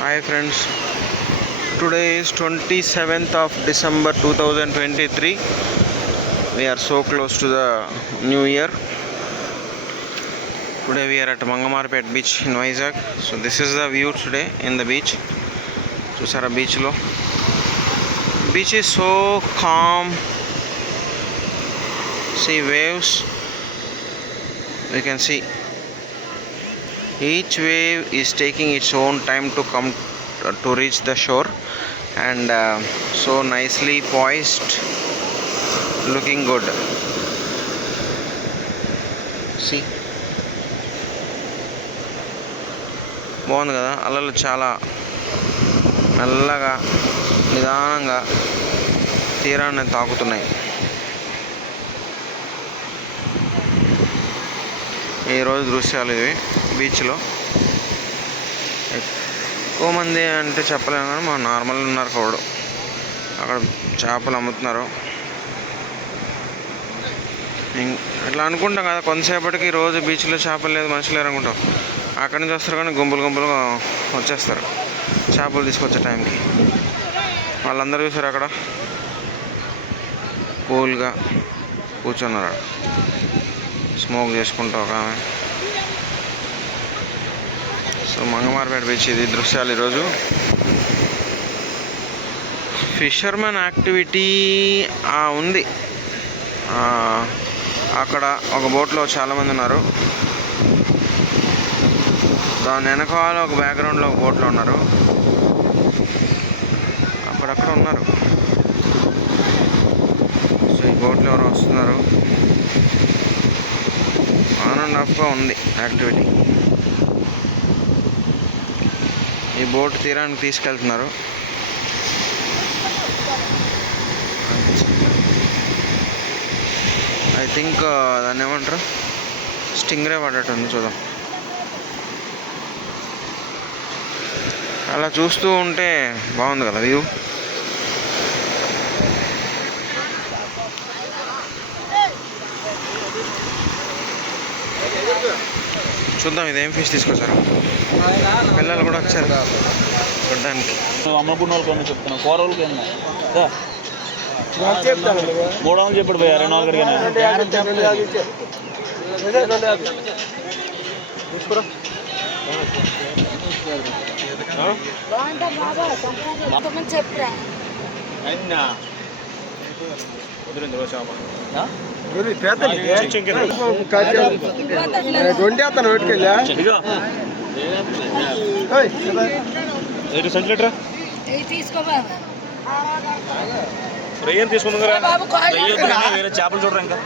Hi friends, today is 27th of December 2023. We are so close to the new year. Today we are at Mangamarpet beach in Vizag. So this is the view today in the beach. Chusara beach lo. Beach is so calm. See waves. We can see each wave is taking its own time to come to reach the shore, and so nicely poised, looking good. See, బాగుంది కదా. అలలు చాలా మెల్లగా నిదానంగా తీరాన్ని తాకుతున్నాయి. ఈరోజు దృశ్యాలు ఇవి బీచ్లో. ఎక్కువ మంది అంటే చెప్పలేము కానీ మా నార్మల్ ఉన్నారు కూడా. అక్కడ చేపలు అమ్ముతున్నారు. ఇట్లా అనుకుంటాం కదా కొంతసేపటికి, రోజు బీచ్లో చేపలు లేదు మనుషులు లేరు అనుకుంటాం. అక్కడి నుంచి వస్తారు కానీ గుంపులు గుంపులుగా వచ్చేస్తారు చేపలు తీసుకొచ్చే టైంకి. వాళ్ళందరూ చూసారు అక్కడ కూల్గా కూర్చున్నారు, స్మోక్ చేసుకుంటూ ఒక ఆమె. సో మంగమార్పేట బీచ్ ఇది దృశ్యాలు ఈరోజు. ఫిషర్మెన్ యాక్టివిటీ ఉంది అక్కడ. ఒక బోట్లో చాలామంది ఉన్నారు. దాని వెనకాల ఒక బ్యాక్గ్రౌండ్లో ఒక బోట్లో ఉన్నారు. అక్కడక్కడ ఉన్నారు. సో ఈ బోట్లో ఎవరు వస్తున్నారు. ఆన్ అండ్ ఆఫ్గా ఉంది యాక్టివిటీ. ఈ బోట్ తీరానికి తీసుకెళ్తున్నారు. ఐ థింక్ దాన్ని ఏమంటారు, స్టింగ్రే పడ్డట్టుంది. చూద్దాం. అలా చూస్తూ ఉంటే బాగుంది కదా వ్యూ. చూద్దాం ఇదేం ఫిష్ తీసుకొచ్చారు. పిల్లలు కూడా వచ్చారు చూడడానికి. అమ్మకున్న వాళ్ళకి చెప్తున్నాను, కూరలకి మూడు వందలు చెప్పాడు పోయా 2 సంచులేట్రా రొయ్యని తీసుకుందా. వేరే చేపలు చూడరా ఇంకా.